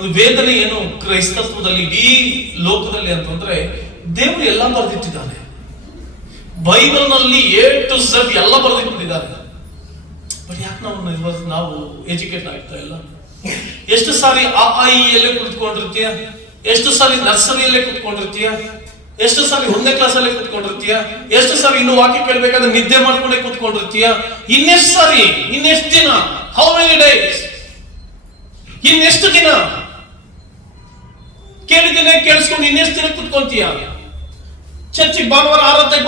ಒಂದು ವೇದನೆ ಏನು ಕ್ರೈಸ್ತತ್ವದಲ್ಲಿ ಇಡೀ ಲೋಕದಲ್ಲಿ ಅಂತಂದ್ರೆ, ದೇವರು ಎಲ್ಲ ಬರೆದಿಟ್ಟಿದ್ದಾನೆ. ಬೈಬಲ್ ನಲ್ಲಿ A to Z ಎಲ್ಲ ಬರೆದಿಟ್ಟಿದ್ದಾರೆ. ಬಟ್ ಯಾಕೆ ನಾವು ಎಜುಕೇಟ್ ಆಗ್ತಾ ಇಲ್ಲ? ಎಷ್ಟು ಸಾರಿ ಅಲ್ಲೇ ಕುಳಿತುಕೊಂಡಿರ್ತೀಯ, ಎಷ್ಟು ಸಾರಿ ನರ್ಸರಿಯಲ್ಲೇ ಕುತ್ಕೊಂಡಿರ್ತೀಯ, ಎಷ್ಟು ಸಾರಿ 1ನೇ ಕ್ಲಾಸಲ್ಲೇ ಕುತ್ಕೊಂಡಿರ್ತೀಯ, ಎಷ್ಟು ಸಾರಿ ಇನ್ನು ವಾಕ್ಯ ಕೇಳಬೇಕಾದ್ರೆ ನಿದ್ದೆ ಮಾಡ್ಕೊಂಡೇ ಕುತ್ಕೊಂಡಿರ್ತೀಯ. ಇನ್ನೆಷ್ಟು ಸಾರಿ, ಇನ್ನೆಷ್ಟು ದಿನ, ಹೌ ಮೆನಿ ಡೇಸ್, ಇನ್ನೆಷ್ಟು ದಿನ ಕೇಳಿದ್ದೇನೆ ಕೇಳಿಸ್ಕೊಂಡು ಇನ್ನೆಷ್ಟು ದಿನ ಕುತ್ಕೊಂತೀಯ? ಚರ್ಚಿಗೆ ಭಾನುವಾರ ಆರಾಧನೆ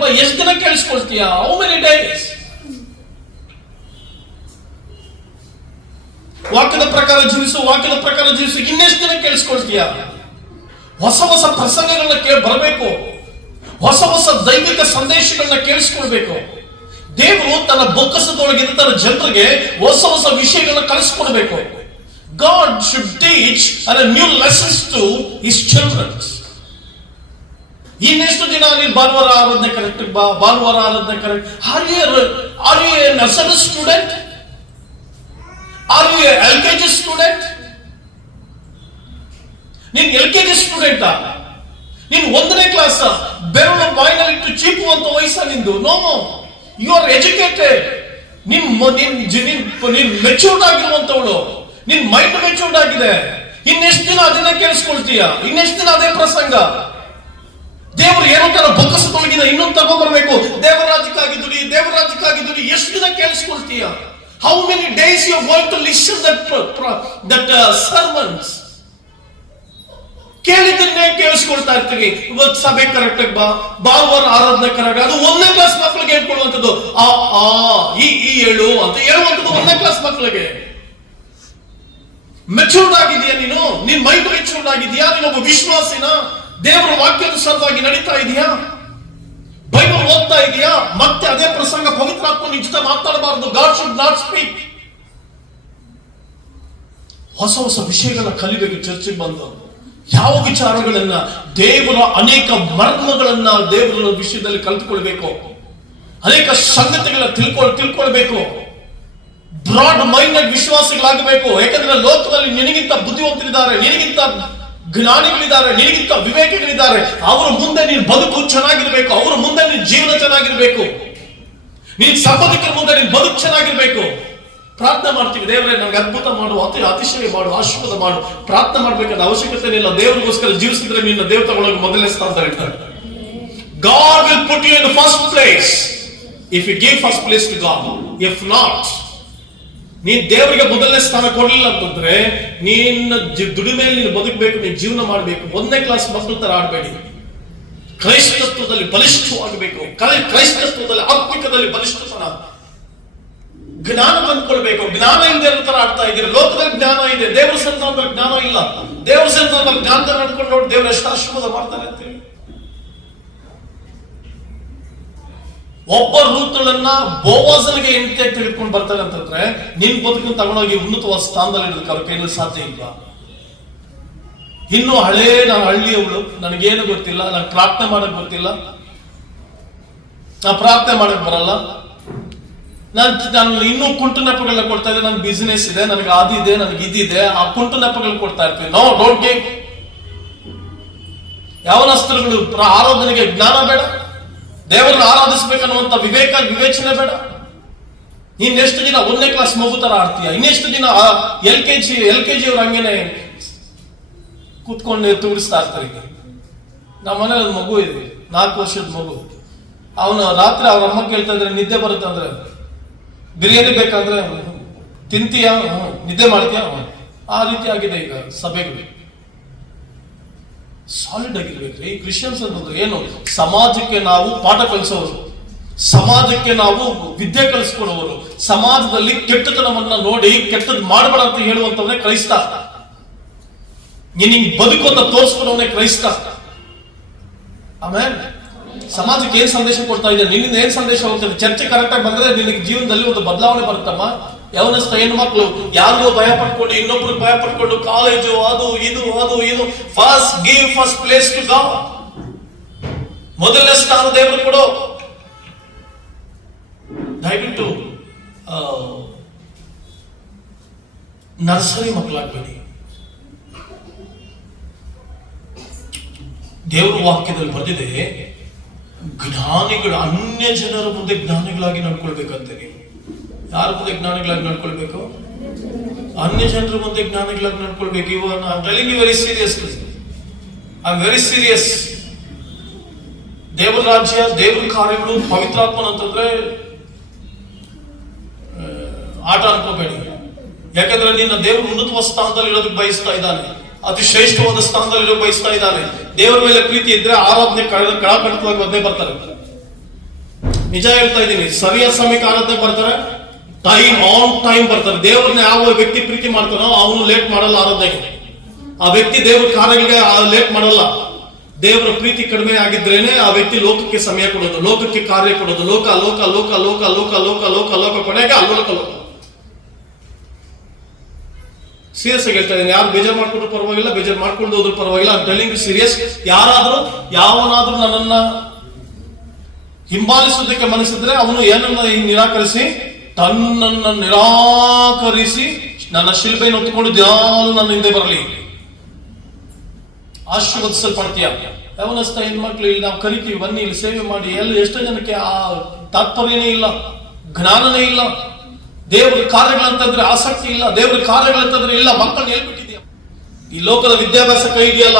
ಬಾ ಎಷ್ಟು ದಿನ ಕೇಳಿಸ್ಕೊಳ್ತೀಯ? How many days? ವಾಕ್ಯದ ಪ್ರಕಾರ ಜೀವಿಸು ಇನ್ನೆಷ್ಟು ದಿನ ಕೇಳಿಸ್ಕೊಳ್ತೀಯ? ಹೊಸ ಹೊಸ ಪ್ರಸಂಗಗಳನ್ನ ಬರಬೇಕು, ಹೊಸ ದೈವಿಕ ಸಂದೇಶಗಳನ್ನ ಕೇಳಿಸ್ಕೊಳ್ಬೇಕು. ದೇವರು ತನ್ನ ಬೊಕ್ಕಸದೊಳಗಿಂದ ತನ್ನ ಜನರಿಗೆ ಹೊಸ ವಿಷಯಗಳನ್ನ ಕಲಿಸ್ಕೊಡ್ಬೇಕು. God should teach new lessons to his children. ಇನ್ನೆಷ್ಟು ದಿನ ನೀನು ಭಾನುವಾರ ಆರಾಧನೆ ಕರೆಕ್ಟ್ ಬಾ, ಭಾನುವಾರ ಆರಾಧನೆ correct. Are you a nursery student? Are you a LKG student? ನೀನ್ LKG ಸ್ಟೂಡೆಂಟಾ? ನೀನ್ 1ನೇ ಕ್ಲಾಸ್ ಬೆರಳು ಬಾಯಿನಲ್ಲಿಟ್ಟು ಚೀಪುವಂತ ವಯಸ್ಸ ನಿಂದು? No, you are educated. ನೀನ್ ಮೆಚೂರ್ಡ್ ಆಗಿರುವಂತವಳು, ನಿನ್ ಮೈಂಡ್ ಮೆಚೂರ್ಡ್ ಆಗಿದೆ. ಇನ್ನೆಷ್ಟು ದಿನ ಅದನ್ನ ಕೇಳಿಸ್ಕೊಳ್ತೀಯ? ಇನ್ನೆಷ್ಟು ದಿನ ಅದೇ ಪ್ರಸಂಗ? ದೇವರು ಏನೋ ತರ ಬೊಕ್ಕಸದೊಳಗಿದ ಇನ್ನೊಂದು ತಗೊಂಡ್ಬರ್ಬೇಕು. ದೇವರಾಜ್ಯಕ್ಕಾಗಿ ದುಡಿ ಎಷ್ಟು ದಿನ ಕೇಳಿಸ್ಕೊಳ್ತೀಯ? How many days you are going to listen that sermons? ಕೇಳಿದ್ದನ್ನೇ ಕೇಳಿಸ್ಕೊಳ್ತಾ ಇರ್ತೀವಿ. ಇವತ್ತು ಸಭೆ ಕರೆಕ್ಟ್ ಆಗಿ ಬಾ, ಭಾನುವಾರ ಆರಾಧನೆ ಕರೆಕ್ಟ್. ಅದು 1ನೇ ಕ್ಲಾಸ್ ಮಕ್ಕಳಿಗೆ ಹೇಳ್ಕೊಳ್ಳುವಂಥದ್ದು. ಈ ಹೇಳು ಅಂತ ಹೇಳುವಂಥದ್ದು 1ನೇ ಕ್ಲಾಸ್ ಮಕ್ಕಳಿಗೆ. ಮೆಚೂರ್ಡ್ ಆಗಿದೆಯಾ ನೀನು? ನಿನ್ ಮೈಂಡ್ ಮೆಚೂರ್ಡ್ ಆಗಿದೆಯಾ? ನೀನೊಬ್ಬ ವಿಶ್ವಾಸಿನ? ದೇವರ ವಾಕ್ಯಾನುಸಾರವಾಗಿ ನಡೀತಾ ಇದೆಯಾ? ಬೈಬಲ್ ಓದ್ತಾ ಇದೆಯಾ? ಮತ್ತೆ ಅದೇ ಪ್ರಸಂಗ ಪವಿತ್ರಾತ್ಮ ನಿನ್ ಜೊತೆ ಮಾತಾಡಬಾರದು. God should not speak. ಹೊಸ ವಿಷಯಗಳನ್ನ ಕಲಿಬೇಕು. ಚರ್ಚೆಗೆ ಬಂದು ಯಾವ ವಿಚಾರಗಳನ್ನ, ದೇವರ ಅನೇಕ ಮರ್ಮಗಳನ್ನ ದೇವರ ವಿಷಯದಲ್ಲಿ ಕಲಿತುಕೊಳ್ಬೇಕು. ಅನೇಕ ಸಂಗತಿಗಳನ್ನ ತಿಳ್ಕೊಳ್ಬೇಕು. ಬ್ರಾಡ್ ಮೈಂಡೆಡ್ ವಿಶ್ವಾಸಿಗಳಾಗಬೇಕು. ಯಾಕಂದ್ರೆ ಲೋಕದಲ್ಲಿ ನಿನಗಿಂತ ಬುದ್ಧಿವಂತರಿದ್ದಾರೆ, ನಿನಗಿಂತ ಜ್ಞಾನಿಗಳಿದ್ದಾರೆ, ನಿನಗಿಂತ ವಿವೇಕಿಗಳಿದ್ದಾರೆ. ಅವರ ಮುಂದೆ ನೀನು ಬದುಕು ಚೆನ್ನಾಗಿರ್ಬೇಕು, ಅವರ ಮುಂದೆ ನೀನು ಜೀವನ ಚೆನ್ನಾಗಿರ್ಬೇಕು, ನೀನ್ ಸಂಬಂಧಿಕರ ಮುಂದೆ ನೀನ್ ಬದುಕು ಚೆನ್ನಾಗಿರ್ಬೇಕು. ಪ್ರಾರ್ಥನೆ ಮಾಡ್ತೀವಿ, ದೇವರೇ ನಮ್ಗೆ ಅದ್ಭುತ ಮಾಡು, ಅತಿಶಯ ಮಾಡು, ಆಶೀರ್ವಾದ ಮಾಡು. ಪ್ರಾರ್ಥನೆ ಮಾಡ್ಬೇಕಾದ ಅವಶ್ಯಕತೆ ಇಲ್ಲ. ದೇವರಿಗೋಸ್ಕರ ಜೀವಿಸಿದ್ರೆ ನಿನ್ನ ದೇವತೆಗಳೊಳಗೆ ಮೊದಲನೇ ಸ್ಥಾನದಲ್ಲಿ ಇರ್ತಾರೆ. God will put you in the first place if you give first place to God. If not, ನೀನ್ ದೇವರಿಗೆ ಮೊದಲನೇ ಸ್ಥಾನ ಕೊಡ್ಲಿಲ್ಲ ಅಂತಂದ್ರೆ ನಿನ್ನ ದುಡಿಮೆಯಲ್ಲಿ ನೀನು ಬದುಕಬೇಕು, ನೀನು ಜೀವನ ಮಾಡಬೇಕು. 1ನೇ ಕ್ಲಾಸ್ ಮಕ್ಕಳ ತರ ಆಡ್ಬೇಡಿ. ಕ್ರೈಸ್ತತ್ವದಲ್ಲಿ ಬಲಿಷ್ಠವಾಗಬೇಕು. ಕ್ರೈಸ್ತತ್ವದಲ್ಲಿ ಆತ್ಮಿಕದಲ್ಲಿ ಬಲಿಷ್ಠತನ, ಜ್ಞಾನ ತಂದ್ಕೊಳ್ಬೇಕು. ಜ್ಞಾನ ಇಲ್ಲದೆ ಇರೋ ತರ ಆಡ್ತಾ ಇದ್ದೀರಿ. ಲೋಕದಲ್ಲಿ ಜ್ಞಾನ ಇದೆ, ದೇವರ ಸಂತಾನದಲ್ಲಿ ಜ್ಞಾನ ಇಲ್ಲ. ದೇವರ ಸಂತಾನದಲ್ಲಿ ಜ್ಞಾನ ನಡ್ಕೊಂಡು ನೋಡಿ ದೇವರ ಎಷ್ಟು ಆಶೀರ್ವಾದ ಮಾಡ್ತಾರೆ ಅಂತೇಳಿ. ಒಬ್ಬ ರೂತಳನ್ನ ಬೋವಾಜನಿಗೆ ಹೆಂಡತಿಯಾಗಿ ತೆಗೆದುಕೊಂಡು ಬರ್ತಾರೆ ಅಂತಂದ್ರೆ ನಿನ್ ಬದುಕನ್ನು ತಗೊಂಡೋಗಿ ಉನ್ನತವಾದ ಸ್ಥಾನದಲ್ಲಿ ಇಡೋದಕ್ಕೆ ಅವ್ರ ಕೈಯಲ್ಲಿ ಸಾಧ್ಯ ಇಲ್ಲ. ಇನ್ನು ನಾನು ಹಳ್ಳಿಯವಳು, ನನಗೇನು ಗೊತ್ತಿಲ್ಲ, ನಂಗೆ ಪ್ರಾರ್ಥನೆ ಮಾಡಕ್ ಗೊತ್ತಿಲ್ಲ, ನಾ ಪ್ರಾರ್ಥನೆ ಮಾಡಕ್ ಬರಲ್ಲ, ನಾನು ಇನ್ನೂ ಕುಂಟು ನೆಪಗಳನ್ನ ಕೊಡ್ತಾ ಇದ್ದೆ, ನನ್ ಬಿಸಿನೆಸ್ ಇದೆ, ನನಗೆ ಅದಿದೆ, ನನಗೆ ಇದಿದೆ, ಆ ಕುಂಟು ನೆಪಗಳು ಕೊಡ್ತಾ ಇರ್ತೀವಿ. No, don't give. ಯಾವನಸ್ತ್ರಗಳು ಆರಾಧನೆಗೆ ಜ್ಞಾನ ಬೇಡ, ದೇವರನ್ನು ಆರಾಧಿಸಬೇಕನ್ನುವಂತ ವಿವೇಚನೆ ಬೇಡ. ಇನ್ನೆಷ್ಟು ದಿನ 1ನೇ ಕ್ಲಾಸ್ ಮಗು ತರ ಆಡ್ತೀಯ? ಇನ್ನೆಷ್ಟು ದಿನ LKG ಅವ್ರು ಹಂಗೇನೆ ಕೂತ್ಕೊಂಡು ತುಗಿಸ್ತಾ ಇರ್ತಾರೆ. ನಮ್ಮ ಮನೇಲಿ ಒಂದು ಮಗು ಇದೆ, 4 ವರ್ಷದ ಮಗು. ಅವನು ರಾತ್ರಿ ಅವ್ರ ಅಮ್ಮ ಕೇಳ್ತಾ ಇದ್ರೆ ನಿದ್ದೆ ಬರುತ್ತೆ ಅಂದ್ರೆ, ಬಿರಿಯಾನಿ ಬೇಕಾದ್ರೆ ತಿಂತೀಯ, ನಿದ್ದೆ ಮಾಡ್ತೀಯ, ಆ ರೀತಿ ಆಗಿದೆ ಈಗ ಸಭೆಗಳು. ಸಾಲಿಡ್ ಆಗಿರ್ಬೇಕ್ರಿ. ಕ್ರಿಶ್ಚಿಯನ್ಸ್ ಅಂತಂದ್ರೆ ಏನು? ಸಮಾಜಕ್ಕೆ ನಾವು ಪಾಠ ಕಲಿಸೋರು, ಸಮಾಜಕ್ಕೆ ನಾವು ವಿದ್ಯೆ ಕಲಿಸ್ಕೊಡುವವರು, ಸಮಾಜದಲ್ಲಿ ಕೆಟ್ಟತನವನ್ನ ನೋಡಿ ಕೆಟ್ಟದ್ದು ಮಾಡಬೇಡ ಅಂತ ಹೇಳುವಂತವನೇ ಕ್ರೈಸ್ತ. ನಿನ್ ಬದುಕು ಅಂತ ತೋರಿಸ್ಕೊಡೋನೇ ಕ್ರೈಸ್ತ. ಆಮೇಲೆ ಸಮಾಜಕ್ಕೆ ಏನ್ ಸಂದೇಶ ಕೊಡ್ತಾ ಇದೆ? ನಿನ್ನಿಂದ ಏನ್ ಸಂದೇಶ ಹೋಗ್ತದೆ? ಚರ್ಚೆ ಕರೆಕ್ಟ್ ಆಗಿ ಬಂದ್ರೆ ನಿನಗೆ ಜೀವನದಲ್ಲಿ ಒಂದು ಬದಲಾವಣೆ ಬರುತ್ತಮ್ಮ. ಯವನಸ್ಥ ಹೆಣ್ಣು ಮಕ್ಕಳು ಯಾರಿಗೋ ಭಯ ಪಡ್ಕೊಂಡು, ಇನ್ನೊಬ್ರು ಭಯ ಪಡ್ಕೊಂಡು, ಕಾಲೇಜು ಅದು ಇದು. First give first place to God. ಮೊದಲನೇ ಸ್ಥಾನ ದೇವರು ಕೊಡೋ. ದಯವಿಟ್ಟು ನರ್ಸರಿ ಮಕ್ಕಳಾಗಬೇಡಿ. ದೇವರ ವಾಕ್ಯದಲ್ಲಿ ಬರೆದಿದೆ, ಜ್ಞಾನಿಗಳು ಅನ್ಯ ಜನರ ಮುಂದೆ ಜ್ಞಾನಿಗಳಾಗಿ ನಡ್ಕೊಳ್ಬೇಕಂತೆ. ನೀವು ಯಾರ ಮುಂದೆ ಜ್ಞಾನಿಗಳಾಗಿ ನಡ್ಕೊಳ್ಬೇಕು? ಅನ್ಯ ಜನರ ಮುಂದೆ ಜ್ಞಾನಿಗಳಾಗಿ ನಡ್ಕೊಳ್ಬೇಕು. Even I am telling you very seriously, I am very serious. ದೇವರ ರಾಜ್ಯ, ದೇವರ ಕಾರ್ಯಗಳು, ಪವಿತ್ರಾತ್ಮನ ಅಂತಂದ್ರೆ ಆಟ ಅನ್ಕೋಬೇಡಿ. ಯಾಕಂದ್ರೆ ನಿನ್ನ ದೇವರು ಉನ್ನತವಾದ ಸ್ಥಾನದಲ್ಲಿ ಇರೋದಕ್ಕೆ ಬಯಸ್ತಾ ಇದ್ದಾನೆ, ಅತಿ ಶ್ರೇಷ್ಠವಾದ ಸ್ಥಾನದಲ್ಲಿ ಇರೋಕೆ ಬಯಸ್ತಾ ಇದ್ದಾನೆ. ದೇವರ ಮೇಲೆ ಪ್ರೀತಿ ಇದ್ರೆ ಆರಾಧನೆ ಕಳಕಳಿತವಾಗಿ ಬಂದೇ ಬರ್ತಾರೆ. ನಿಜ ಹೇಳ್ತಾ ಇದ್ದೀನಿ, ಸರಿಯಾದ ಸಮಯಕ್ಕೆ ಆರಾಧನೆ ಬರ್ತಾರೆ, ಟೈಮ್ ಆನ್ ಟೈಮ್ ಬರ್ತಾರೆ. ದೇವರನ್ನ ಯಾವ ವ್ಯಕ್ತಿ ಪ್ರೀತಿ ಮಾಡ್ತಾನೋ ಅವನು ಲೇಟ್ ಮಾಡಲ್ಲ ಆರಾಧನೆಗೆ. ಆ ವ್ಯಕ್ತಿ ದೇವರ ಕಾರ್ಯಗಳಿಗೆ ಲೇಟ್ ಮಾಡಲ್ಲ. ದೇವರ ಪ್ರೀತಿ ಕಡಿಮೆ ಆಗಿದ್ರೇನೆ ಆ ವ್ಯಕ್ತಿ ಲೋಕಕ್ಕೆ ಸಮಯ ಕೊಡೋದು, ಲೋಕಕ್ಕೆ ಕಾರ್ಯ ಕೊಡೋದು. ಲೋಕ ಲೋಕ ಲೋಕ ಲೋಕ ಲೋಕ ಲೋಕ ಲೋಕ ಲೋಕ ಕೊನೆಗೆ ಅಲ್ಲೋಕ ಲೋಕ. ಸೀರಿಯಸ್ ಆಗಿ ಹೇಳ್ತಾ ಇದ್ದೀನಿ. ಯಾರು ಬೇಜಾರು ಮಾಡ್ಕೊಂಡ್ರು ಪರವಾಗಿಲ್ಲ, ಬೇಜಾರು ಮಾಡ್ಕೊಂಡು ಹೋದ್ರು ಪರವಾಗಿಲ್ಲ. I am telling you serious. ಯಾವನಾದ್ರೂ ನನ್ನನ್ನ ಹಿಂಬಾಲಿಸೋದಕ್ಕೆ ಮನಸ್ಸಿದ್ರೆ ಅವನು ಏನನ್ನ ನಿರಾಕರಿಸಿ, ತನ್ನನ್ನು ನಿರಾಕರಿಸಿ ನನ್ನ ಶಿಲ್ಬೆಯನ್ನು ಹೊತ್ತುಕೊಂಡು ದಿನಾಲು ನನ್ನ ಹಿಂದೆ ಬರಲಿ, ಆಶೀರ್ವದಿಸಲ್ಪಡ್ತೀಯ. ಯಾವನಸ್ತ ಹೆಣ್ಮಕ್ಳು ಇಲ್ಲಿ ನಾವು ಕರಿತೀವಿ, ಬನ್ನಿ ಇಲ್ಲಿ ಸೇವೆ ಮಾಡಿ. ಎಷ್ಟೋ ಜನಕ್ಕೆ ಆ ತಾತ್ಪರ್ಯನೇ ಇಲ್ಲ, ಜ್ಞಾನನೇ ಇಲ್ಲ. ದೇವರ ಕಾರ್ಯಗಳಂತಂದ್ರೆ ಆಸಕ್ತಿ ಇಲ್ಲ, ದೇವರ ಕಾರ್ಯಗಳಂತಂದ್ರೆ ಇಲ್ಲ. ಮಕ್ಕಳನ್ನ ಹೇಳ್ಬಿಟ್ಟಿದ್ಯಾ. ಈ ಲೋಕದ ವಿದ್ಯಾಭ್ಯಾಸ ಕೈ ಹಿಡಿಯಲ್ಲ,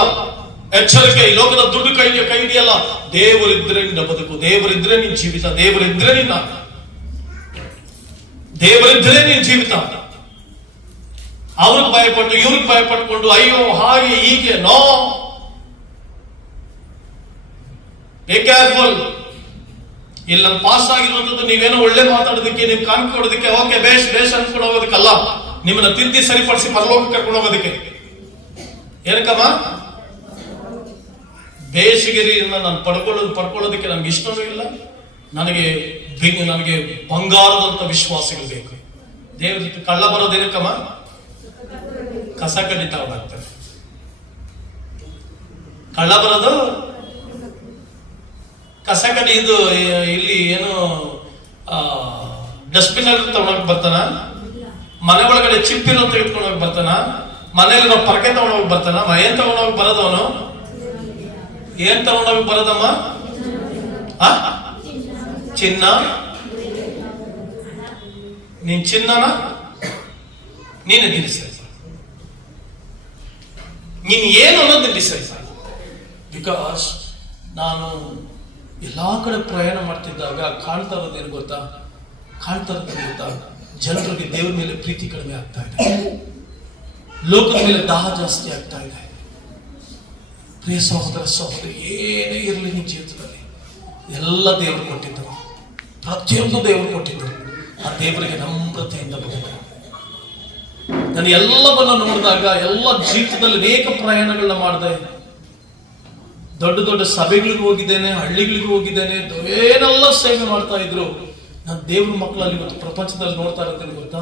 ಎಚ್ಚರಿಕೆ. ಈ ಲೋಕದ ದುಡ್ಡು ಕೈ ಹಿಡಿಯಲ್ಲ. ದೇವರಿದ್ರೆ ನಿನ್ನ ಬದುಕು, ದೇವರಿದ್ರೆ ನಿನ್ ಜೀವಿತ, ದೇವರಿದ್ರೆ ನಿನ್ ಜೀವಿತ. ಅವ್ರಿಗೆ ಭಯಪಟ್ಟು ಇವ್ರಿಗೆ ಭಯಪಟ್ಕೊಂಡು ಅಯ್ಯೋ ಹಾಗೆ ಹೀಗೆ, ನೋ. Be careful. ಇಲ್ಲಿ ನಾನು ಪಾಸ್ ಆಗಿರುವಂತದ್ದು ನೀವೇನೋ ಒಳ್ಳೆ ಮಾತಾಡೋದಕ್ಕೆ, ನೀವು ಕಾಣಿಕೆ ಕೊಡೋದಕ್ಕೆ, ಓಕೆ ಬೇಷ್ ಬೇಷ್ ಅನ್ಕೊಂಡು ಹೋಗೋದಕ್ಕಲ್ಲ, ನಿಮ್ಮನ್ನ ತಿದ್ದಿ ಸರಿಪಡಿಸಿ ಪರಲೋಕ ಕರ್ಕೊಂಡು ಹೋಗೋದಕ್ಕೆ. ಏನಕ್ಕಮ್ಮ? ಬೇಸಿಗೆರಿಯಿಂದ ನಾನು ಪಡ್ಕೊಳ್ಳೋದಕ್ಕೆ ನನ್ಗೆ ಇಷ್ಟನೂ ಇಲ್ಲ. ನನಗೆ ಬಂಗಾರದಂತ ವಿಶ್ವಾಸಗಳು ಬೇಕು. ದೇವ್ರ ಜೊತೆ ಕಳ್ಳ ಬರೋದೇನಕ್ಕಮ್ಮ? ಕಸ ಕಡಿತ ಹೋಗ್ತಾರೆ. ಕಳ್ಳ ಬರೋದು ಕಸ ಕಡಿದು ಇಲ್ಲಿ ಏನು ಡಸ್ಟ್ಬಿನ್ ಅಲ್ಲಿ ತಗೊಂಡೋಗಿ ಬರ್ತಾನ, ಮನೆ ಒಳಗಡೆ ಚಿಪ್ಪಿರೋ ತೆಗೆದುಕೊಂಡೋಗಿ ಬರ್ತಾನ, ಮನೆಯಲ್ಲಿ ನಾವು ಪರಕೆ ತಗೊಂಡೋಗಿ ಬರ್ತಾನ. ಏನ್ ತಗೊಂಡೋಗಿ ಬರೋದವನು? ಏನ್ ತಗೊಂಡೋಗಿ ಬರೋದಮ್ಮ? ಚಿನ್ನ. ನೀನ್ ಚಿನ್ನನ ನೀನೆ ನಿಲ್ಲಿಸ. ನೀನ್ ಏನು ಅನ್ನೋದು ನಿಲ್ಲಿಸ. ಬಿಕಾಸ್ ನಾನು ಎಲ್ಲಾ ಕಡೆ ಪ್ರಯಾಣ ಮಾಡ್ತಿದ್ದಾಗ ಕಾಣ್ತಾ ಇರೋದೇನು ಗೊತ್ತಾ? ಜನರಿಗೆ ದೇವರ ಮೇಲೆ ಪ್ರೀತಿ ಕಡಿಮೆ ಆಗ್ತಾ ಇದೆ, ಲೋಕದ ಮೇಲೆ ದಾಹ ಜಾಸ್ತಿ ಆಗ್ತಾ ಇದೆ. ಪ್ರಿಯ ಸಹೋದರ ಸಹೋದರಿ, ಏನೇ ಇರಲಿ ನಿನ್ನ ಜೀವಿತದಲ್ಲಿ ಎಲ್ಲ ದೇವರು ಕೊಟ್ಟಿದ್ದರು, ಪ್ರತಿಯೊಂದು ದೇವರು ಕೊಟ್ಟಿದ್ದರು. ಆ ದೇವರಿಗೆ ನಮ್ರತೆಯಿಂದ ಬದುಕು. ನಾನು ಎಲ್ಲವನ್ನ ನೋಡಿದಾಗ, ಎಲ್ಲ ಜೀವಿತದಲ್ಲಿ ಅನೇಕ ಪ್ರಯಾಣಗಳನ್ನ ಮಾಡಿದೆ. ದೊಡ್ಡ ದೊಡ್ಡ ಸಭೆಗಳಿಗೂ ಹೋಗಿದ್ದೇನೆ, ಹಳ್ಳಿಗಳಿಗೂ ಹೋಗಿದ್ದೇನೆ, ಏನೆಲ್ಲ ಸೇವೆ ಮಾಡ್ತಾ ಇದ್ರು. ನಾನು ದೇವ್ರ ಮಕ್ಕಳಲ್ಲಿ ಇವತ್ತು ಪ್ರಪಂಚದಲ್ಲಿ ನೋಡ್ತಾ ಇರೋದೇನು ಗೊತ್ತಾ?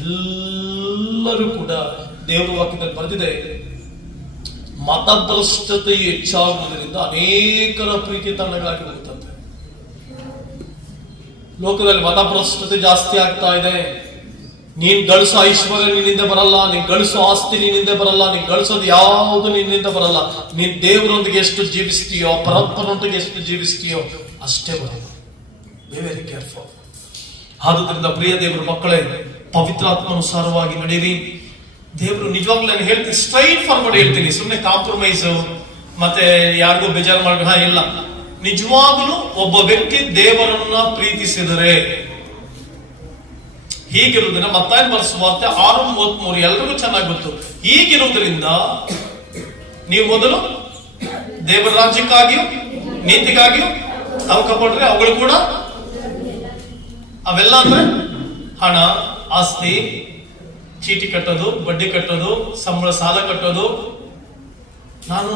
ಎಲ್ಲರೂ ಕೂಡ ದೇವ್ರ ವಾಕ್ಯದಲ್ಲಿ ಬರೆದಿದೆ, ಮತಭ್ರಷ್ಟತೆ ಹೆಚ್ಚಾಗುವುದರಿಂದ ಅನೇಕರ ಪ್ರೀತಿ ತಣ್ಣಗಾಗಿ ಹೋಗುತ್ತಂತೆ. ಲೋಕದಲ್ಲಿ ಮತಭ್ರಷ್ಟತೆ ಜಾಸ್ತಿ ಆಗ್ತಾ ಇದೆ. ನೀನ್ ಗಳಿಸೋ ಐಶ್ವರ್ಯ ನಿನ್ನಿಂದ ಬರಲ್ಲ, ನೀನ್ ಗಳಿಸೋ ಆಸ್ತಿ ನಿನ್ನಿಂದ ಬರಲ್ಲ, ನೀನ್ ಗಳಿಸೋದು ಯಾವುದು ನಿನ್ನಿಂದ ಬರಲ್ಲ. ನೀನ್ ದೇವರೊಂದಿಗೆ ಎಷ್ಟು ಜೀವಿಸ್ತೀಯೋ, ಪರಪ್ಪನೊಂದಿಗೆ ಎಷ್ಟು ಜೀವಿಸ್ತೀಯೋ ಅಷ್ಟೇ ಬರಲ್ಲ. Be very careful. ಆದುದರಿಂದ ಪ್ರಿಯ ದೇವರ ಮಕ್ಕಳೇ, ಪವಿತ್ರಾತ್ಮಾನುಸಾರವಾಗಿ ನಡೆಯಿರಿ. ದೇವರು ನಿಜವಾಗ್ಲೂ ನಾನು ಹೇಳ್ತೀನಿ, ಸ್ಟ್ರೈಟ್ ಫಾರ್ವರ್ಡ್ ಹೇಳ್ತೀನಿ, ಸುಮ್ಮನೆ ಕಾಂಪ್ರಮೈಸ್ ಮತ್ತೆ ಯಾರಿಗೂ ಬೇಜಾರು ಮಾಡ್ಬೇಡ ಇಲ್ಲ. ನಿಜವಾಗ್ಲೂ ಒಬ್ಬ ವ್ಯಕ್ತಿ ದೇವರನ್ನ ಪ್ರೀತಿಸಿದರೆ ಹೀಗಿರುವುದನ್ನ ಮತ್ತಾಯ ಬರೆಸುವಂತೆ 6:33 ಎಲ್ರಿಗೂ ಚೆನ್ನಾಗಿ ಗೊತ್ತು. ಹೀಗಿರುವುದರಿಂದ ನೀವು ಮೊದಲು ದೇವರ ರಾಜ್ಯಕ್ಕಾಗಿಯೂ ನೀತಿಗಾಗಿಯೂ ತವಕಪಡ್ರೆ ಅವುಗಳು ಕೂಡ, ಅವೆಲ್ಲ ಅಂದ್ರೆ ಹಣ, ಆಸ್ತಿ, ಚೀಟಿ ಕಟ್ಟೋದು, ಬಡ್ಡಿ ಕಟ್ಟೋದು, ಸಂಬಳ ಸಾಲ ಕಟ್ಟೋದು. ನಾನು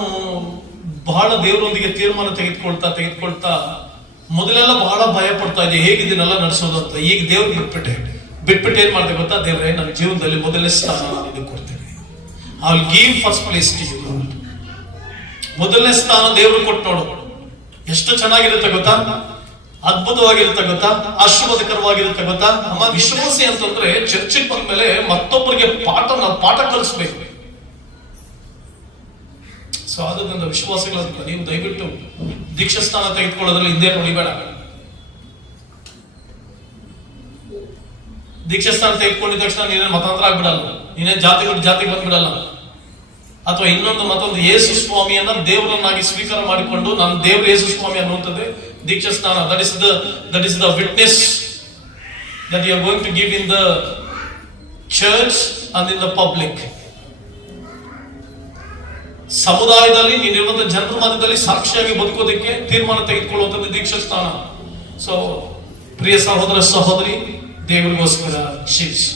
ಬಹಳ ದೇವರೊಂದಿಗೆ ತೀರ್ಮಾನ ತೆಗೆದುಕೊಳ್ತಾ ಮೊದಲೆಲ್ಲ ಬಹಳ ಭಯ ಪಡ್ತಾ ಇದ್ದೆ, ಹೇಗಿದ್ದೀನೆಲ್ಲ ನಡೆಸೋದು ಅಂತ. ಈಗ ದೇವ್ರು ಬಿಟ್ಬಿಟ್ಟು ಏನ್ ಮಾಡ್ತೇವೆ ಗೊತ್ತಾ? ದೇವ್ರೆ, ನನ್ನ ಜೀವನದಲ್ಲಿ ಮೊದಲನೇ ಸ್ಥಾನ ನಾನು ಕೊಡ್ತೇನೆ. I will give first place to you. ಮೊದಲನೇ ಸ್ಥಾನ ದೇವ್ರು ಕೊಟ್ಟು ನೋಡು, ಎಷ್ಟು ಚೆನ್ನಾಗಿರುತ್ತೆ ಗೊತ್ತಾ? ಅದ್ಭುತವಾಗಿರುತ್ತೆ ಗೊತ್ತಾ, ಆಶೀರ್ವಾದಕರವಾಗಿರುತ್ತೆ ಗೊತ್ತಾ. ಅಮ್ಮ ವಿಶ್ವಾಸಿ ಅಂತಂದ್ರೆ ಚರ್ಚಿಗೆ ಬಂದ್ಮೇಲೆ ಮತ್ತೊಬ್ಬರಿಗೆ ಪಾಠ ಕಲಿಸ್ಬೇಕು. ಸೊ ಆದ್ದರಿಂದ ವಿಶ್ವಾಸಗಳಂತ ನೀವು ದಯವಿಟ್ಟು ದೀಕ್ಷಾಸ್ಥಾನ ತೆಗೆದುಕೊಳ್ಳೋದ್ರಲ್ಲಿ ಹಿಂದೆ ನೋಡಿಬೇಡ. ದೀಕ್ಷಾಸ್ಥಾನ ತೆಗೆದುಕೊಂಡಿದ ತಕ್ಷಣ ನೀನೇ ಮತಾಂತರ ಆಗ್ಬಿಡಲ್ಲ, ನೀನೇ ಜಾತಿ ಬಿಟ್ಟು ಜಾತಿಗೆ ಬಂದ್ಬಿಡಲ್ಲ. ಅಥವಾ ಮತ್ತೊಂದು ಯೇಸು ಸ್ವಾಮಿಯನ್ನ ದೇವರನ್ನಾಗಿ ಸ್ವೀಕಾರ ಮಾಡಿಕೊಂಡು ನಾನು ದೇವ್ರ ಯೇಸು ಸ್ವಾಮಿ ಅನ್ನುವಂಥದ್ದೇ ದೀಕ್ಷಾಸ್ಥಾನ. That is the witness that you are going to give in the church and in the public. ಸಮುದಾಯದಲ್ಲಿ ನೀನಿರುವಂತಹ ಜನರ ಮಧ್ಯದಲ್ಲಿ ಸಾಕ್ಷಿಯಾಗಿ ಬದುಕೋದಕ್ಕೆ ತೀರ್ಮಾನ ತೆಗೆದುಕೊಳ್ಳುವಂಥದ್ದು ದೀಕ್ಷಾಸ್ಥಾನ. ಸೊ ಪ್ರಿಯ ಸಹೋದರ ಸಹೋದರಿ, ದೇವರಿಗೋಸ್ಕರ ಜೀವಿಸಿ.